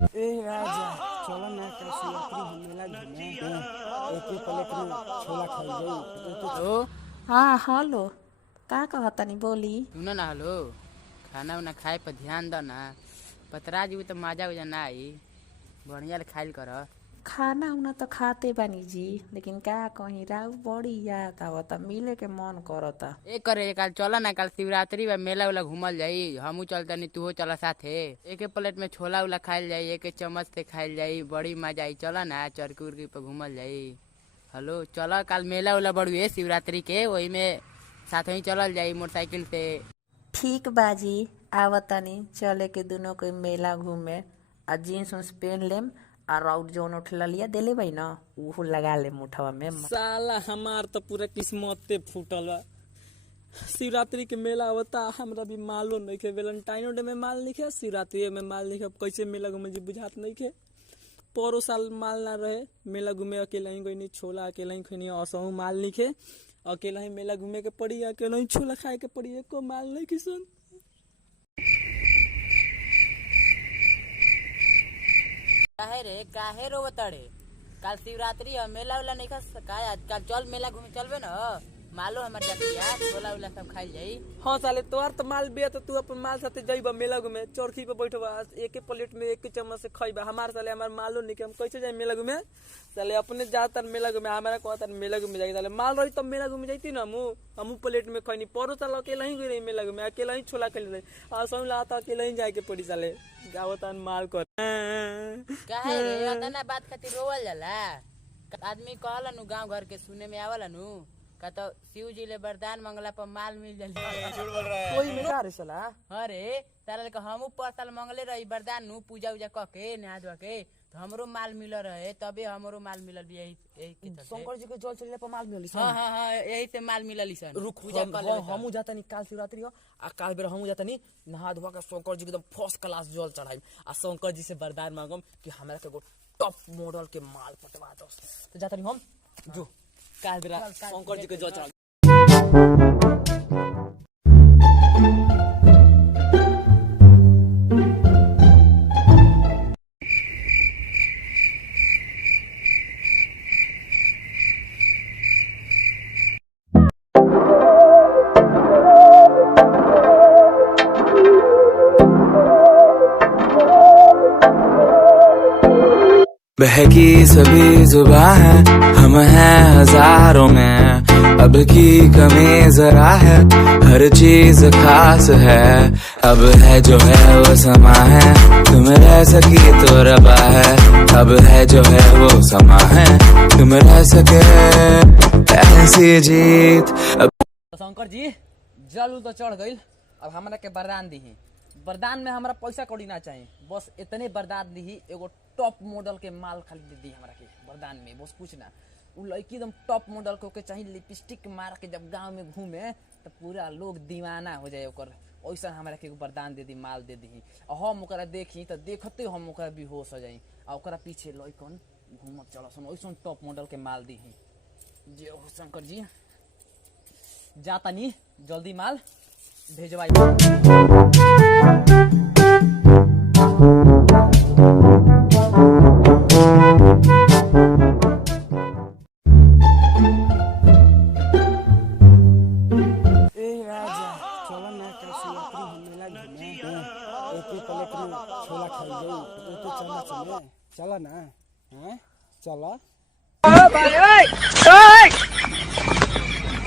ए राजा चलो ना कल शिवरात्रि हम मेला घूमे एक ही प्लेट में छोला खाई जाई हेलो। हाँ हेलो, का कहतनी बोली। सुनो ना, हेलो। खाना उना खाए पर ध्यान दो ना, पतरा जी तो मजा उजा ना आई। बढ़िया ले खाइल कर। खाना उना तो खाते बानी जी, लेकिन का कहीं राव बड़ी याद आवता, मिले के मन करता। एक करे कल चला ना, कल शिवरात्रि बा, मेला उला घूमल जाई। हमू चलता नहीं, तू चला साथे। एक प्लेट में छोला उला खाइल जाई, एक चम्मच से खाइल जाई, बड़ी मजा आई। चला ना चरकी उरकी पे घूमल जाई। हेलो चला, कल मेला उला बड़ुए शिवरात्रि के, वही में साथ ही चलल जाई मोटरसाइकिल से। ठीक बाजी, आवतनी चले के दोनों के मेला घूमे। आ जीन्स उन्स पहन लेम और आउट जोन उठला लिया देले भाई ना, वो लगा ले मुठवा में। साला हमार तो पूरा किस्मते फूटल बा। शिवरात्रि के मेला आवता, हमरा भी मालो नहीं खे। वैलेंटाइनो डे में माल नहीं खे, शिवरात्रि में माल नहीं खे। अब कैसे मेला घूमे जी बुझात नहीं खे। परो साल माल ना रहे, मेला घूमे अकेला ही गई, छोला अकेला ही खनी, असहू माल नहीं खे। अकेला ही मेला घूमे के पड़ी, अकेला ही छोला खाए के पड़ी, एको माल नहीं किसन। काहे रे, काहे रोवताड़े? कल शिवरात्रि है, मेला उला नहीं खा सका। कल चल मेला घूमे चलबे न, मालो हमार जातिया, छोला उला सब खाइल जाई। हाँ साले तोहार तो माल बिया, तो तू अपन माल साथे जाइबा मेला घूमे, चरखी पे बैठबा, एक प्लेट में एक चम्मच से खाइबा। हमार साले हमार मालो नहीं के, हम कैसे जाए मेला घूमे? साले अपने जाता मेला घूमे, हमारा कहता मेला घूमे जाए। साले माल रही तब मेला घूमे जाती ना, हमू प्लेट में खैनी। परो साल अकेला ही गई रही मेला घूमे, अकेला ही छोला खेल रही। आ सौ लाता अकेला ही जाए के पड़ी। साले गावता माल कर काहे रे अतना बात खातिर रोवल जाला? आदमी कहला नु, गांव घर के सुने में आवला नु, का तो शिव जी ले वरदान मंगला पर माल मिल जाली। कोई में का रे साला? अरे तारा ले हमू पर साल मंगले रही वरदान नु, पूजा उजा क के नहा धोआ के, तो हमरो माल मिल रहे, तबे हमरो माल मिलल भी। यही के चलते शंकर जी के जल चढ़ले पर माल मिलली। हां यही से माल मिलल सन। रुक, हमू जाता नहीं काल शिवरात्रि हो, आ काल बेर हमू जाता नहीं नहा धोआ के शंकर जी के एकदम फर्स्ट क्लास जल चढ़ाई, आ शंकर जी से वरदान मांगम कि हमरा के एगो टॉप मॉडल के माल पटवा दो। तो जाता नहीं हम जो काल बेर शंकर जी के जल चढ़ा। बहकी सभी जुबां है, हम हैं हजारों में, अब की कमी जरा है, हर चीज खास है। अब है जो है वो समा है, तुम रह सकी तो रबा है। अब है जो है वो समा है, तुम रह सके ऐसी जीत। शंकर जी जल तो चढ़ गई, अब हमरा के वरदान दी। वरदान में हमरा पैसा कौड़ी ना चाहिए, बस इतने वरदान दी, एगो टॉप मॉडल के माल खाली दे दी हमरा के वरदान में, बस कुछ ना। उ लड़की एकदम टॉप मॉडल के चाहिए, लिपस्टिक मार के जब गांव में घूमे तो पूरा लोग दीवाना हो जाए ओकर। ऐसा हमरा के वरदान दे दी, माल दे दी। हम ओकरा देखी तो देखते हम ओकरा बेहोश हो जाई, आ ओकरा पीछे लइकन घूमत चलसन। ऐसा टॉप मॉडल के माल दी जी। शंकर जी जाता नहीं, जल्दी माल भेजवाई। चला ना, हाँ चला।